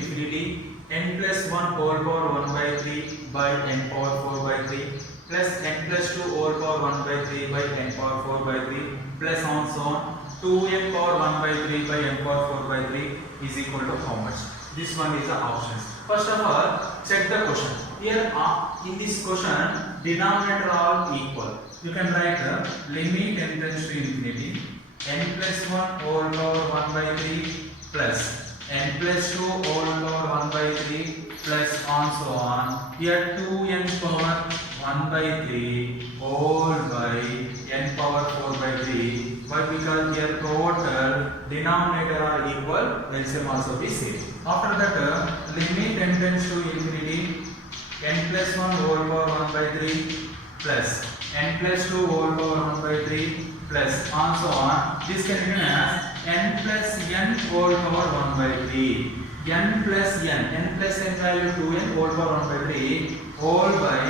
infinity n plus 1 whole power 1 by 3 by n power 4 by 3 plus n plus 2 whole power 1 by 3 by n power 4 by 3 plus on so on 2n power 1 by 3 by n power 4 by 3 is equal to how much? This one is the options. First of all, check the question. Here in this question, denominator are equal. You can write limit n tends to infinity n plus 1 whole power 1 by 3 plus n plus 2 whole power 1 by 3 plus on so on. Here 2n power 1 by 3 whole by n power 4 by 3. Why? Because here total denominator are equal, LCM also be same. After that, limit n tends to infinity n plus 1 whole power 1 by 3 plus n plus 2 whole power 1 by 3 plus on so on. This can be written as n plus n whole power 1 by 3. n plus n value 2n whole power 1 by 3 whole by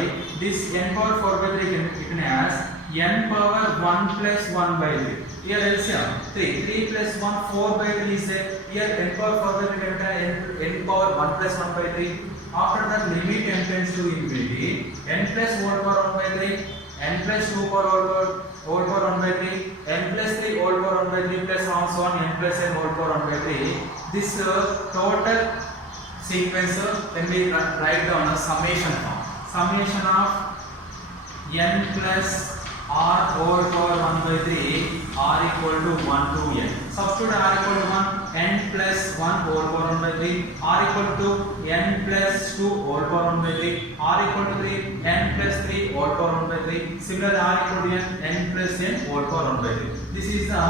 this n power 4 by 3 can be written as n power 1 plus 1 by 3. Here LCM 3 plus 1 4 by 3 is there. Here n power 4 by 3 can be n power 1 plus 1 by 3. After that, limit n tends to infinity n plus whole power 1 by 3 n plus 2 power whole power 1 by 3 n plus 3 whole power 1 by 3 plus on so on n plus n whole power 1 by 3. This total sequence can be write down as summation form. Summation of n plus r whole power 1 by 3 r equal to 1 to n. Substitute r equal to 1 n plus 1 whole power 1 by 3 r equal to n plus 2 whole power 1 by 3 r equal to 3 n plus 3 whole power 1 by 3. Similarly r equal to n plus n whole power 1 by 3. This is the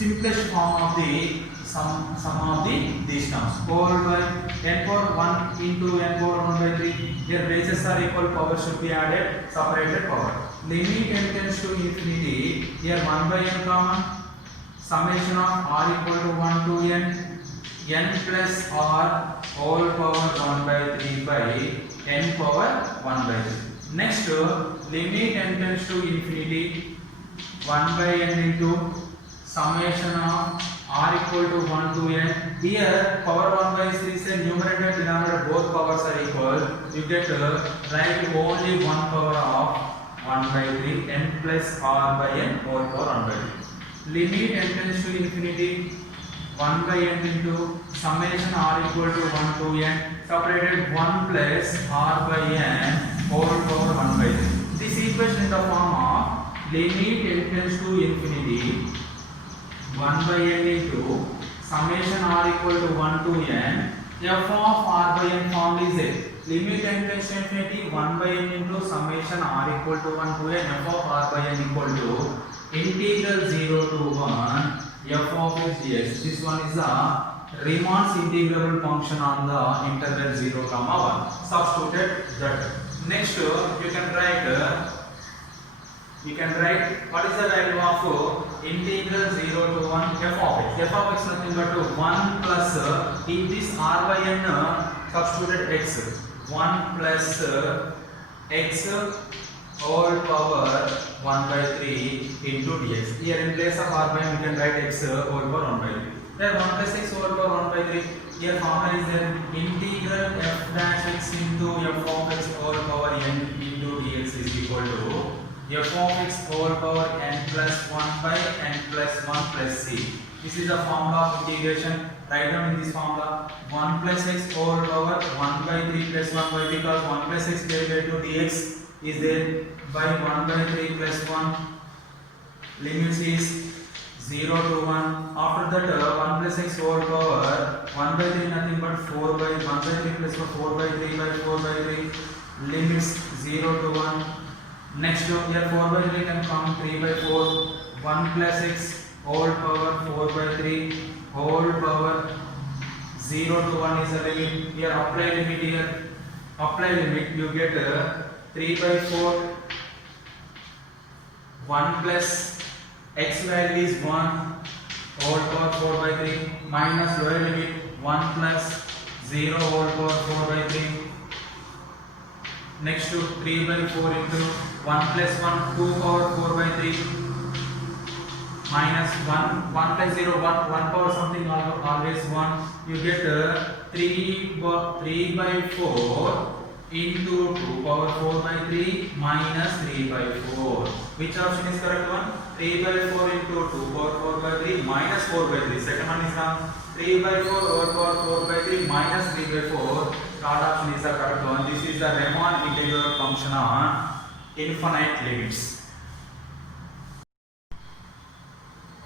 simplest form of the sum of these terms. Whole by n power 1 into n power 1 by 3. Here bases are equal, power should be added, separated power. Limit n tends to infinity. Here 1 by n common. Summation of r equal to 1 to n plus r whole power 1 by 3 by n power 1 by 3. Next, limit n tends to infinity 1 by n into summation of r equal to 1 to n. Here power 1 by 3 is a numerator, denominator both powers are equal. You get write only one power of 1 by 3 n plus r by n whole power 1 by 3. Limit n tends to infinity 1 by n into summation r equal to 1 to n separated 1 plus r by n whole power 1 by 3. This equation in the form of limit n tends to infinity 1 by n into summation r equal to 1 to n f of r by n form is it. Limit n tends to infinity 1 by n into summation r equal to 1 to n f of r by n equal to integral 0 to 1 f of x dx. This one is the Riemann's integrable function on the interval 0 comma 1. Substituted that. Next you can write what is the value of integral 0 to 1 f of x. F of x nothing but 1 plus in this r by n substituted x 1 plus x whole power 1 by 3 into dx. Here in place of r by n we can write x whole power 1 by 3. Then 1 plus x whole power 1 by 3. Here formula is there integral f dash x into f of x whole power n into dx is equal to f of x whole power n plus 1 by n plus 1 plus c. This is the formula of integration. Write down in this formula 1 plus x whole power 1 by 3 plus 1 by 3 because 1 plus x divided to dx is there by 1 by 3 plus 1. Limits is 0 to 1. After that 1 plus x whole power 1 by 3 nothing but 4 by 1 by 3 plus 4 by 3 by 4 by 3. Limits 0 to 1. Next here 4 by 3 can come 3 by 4. 1 plus x whole power 4 by 3 whole power 0 to 1 is the limit. Here apply limit here. Apply limit you get 3 by 4 1 plus x value is 1 whole power 4 by 3 minus lower limit 1 plus 0 whole power 4 by 3. Next to 3 by 4 into 1 plus 1 2 power 4 by 3 minus 1 1 plus 0 1 1 power something always 1. You get 3 by 4 into 2 power 4 by 3 minus 3 by 4. Which option is correct one? 3 by 4 into 2 power 4 by 3 minus 4 by 3. Second one is 3 by 4 over power 4 by 3 minus 3 by 4. Third option is the correct one. This is the Riemann integral function on infinite limits.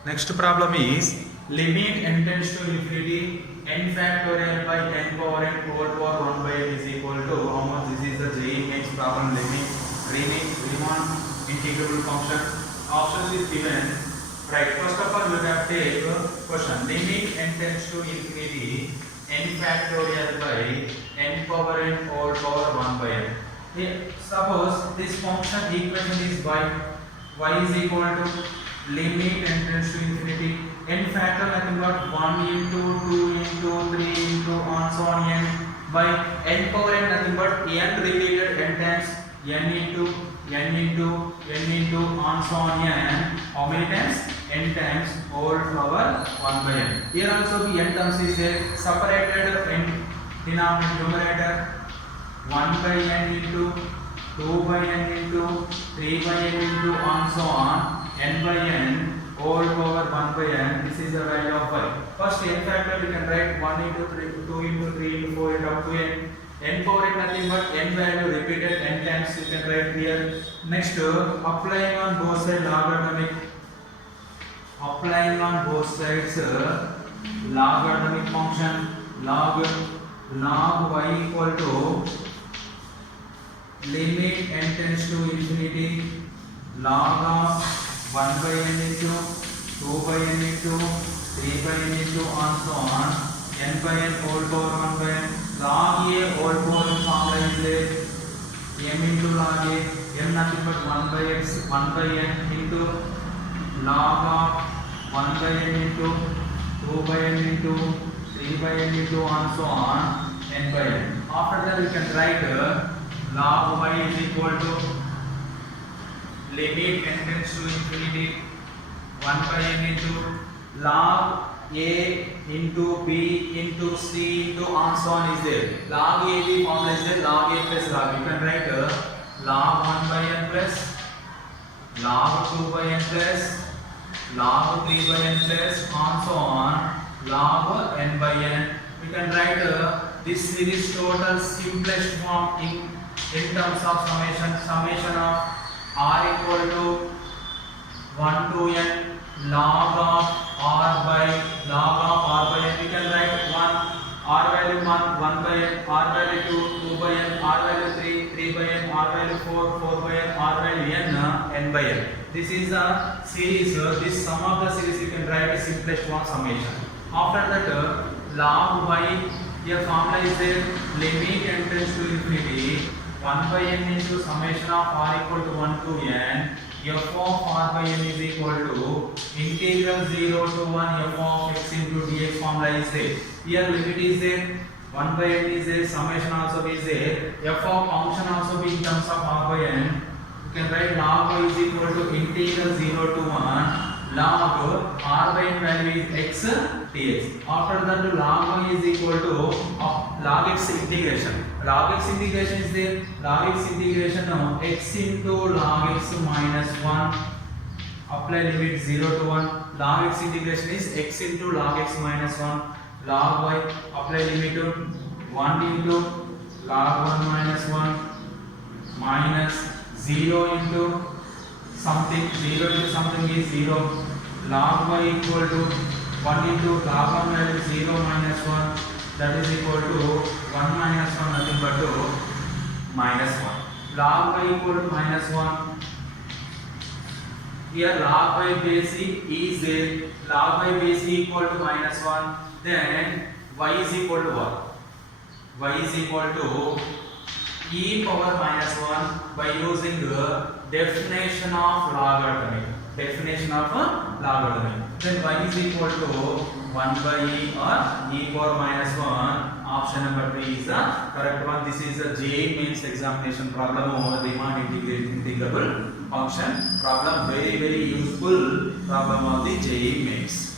Next problem is limit n tends to infinity n factorial by n power n whole power 1 by n is equal to how much? This is the JEE Mains problem limit Riemann integral function. Options is given. Right. First of all, we have to take question. Limit n tends to infinity n factorial by n power n whole power 1 by n. Suppose this function equation is y is equal to limit n tends to infinity n factor nothing but 1 into 2 into 3 into on so on n by n power n nothing but n repeated n times n into on so on n. How many times? N times whole power 1 by n. Here also the n terms is there, separated n denominator numerator 1 by n into 2 by n into 3 by n into on so on n by n whole power 1 by n. This is the value of y. First n factor you can write 1 into 3 2 into 3 into 4 into up to n. N power n nothing but n value repeated n times you can write here. Next applying on both sides logarithmic. Applying on both sides logarithmic function log y equal to limit n tends to infinity log of 1 by n into 2 by n into 3 by n into on so on n by n whole power 1 by n. Log a whole power formula is there, m into log a, m nothing but 1 by x 1 by n into log of 1 by n into 2 by n into 3 by n into on so on n by n. After that we can write log y is equal to limit n tends to infinity 1 by n into log a into b into c into on so on is there. Log a b formula is there, log a plus log. You can write log 1 by n plus log 2 by n plus log 3 by n plus on so on log n by n. We can write this series total simplest form in terms of summation of r equal to 1 to n log of r by n. We can write 1 r value 1 by n, r value 2 by n, r value 3 by n, r value 4 by n, r value n by n. This is a series. This sum of the series you can write a simplest one summation. After that log y, your formula is there, limit n tends to infinity 1 by n into summation of r equal to 1 to n. F of r by n is equal to integral 0 to 1 f of x into dx formula is there. Here limit is there, 1 by n is there, summation also is there, f of function also be in terms of r by n. You can write log y is equal to integral 0 to 1 log r by n value is x dx. After that log y is equal to log x integration. Log x integration is there, log x integration of x into log x minus 1. Apply limit 0 to 1. Log x integration is x into log x minus 1. Log y, apply limit to 1 into log 1 minus 1 minus 0 into something, 0 into something is 0. Log y equal to 1 into log 1 value 0 minus 1, that is equal to 1 minus 1 nothing but to minus 1. Log y equal to minus 1. Here log y base is there, log y base equal to minus 1. Then y is equal to what? Y is equal to e power minus 1 by using the definition of logarithmic. Definition of logarithmic. Then y is equal to 1 by e or e power minus 1. Option number 3 is the correct one. This is a JEE Mains examination problem over Riemann integrable function problem, very useful problem of the JEE mains.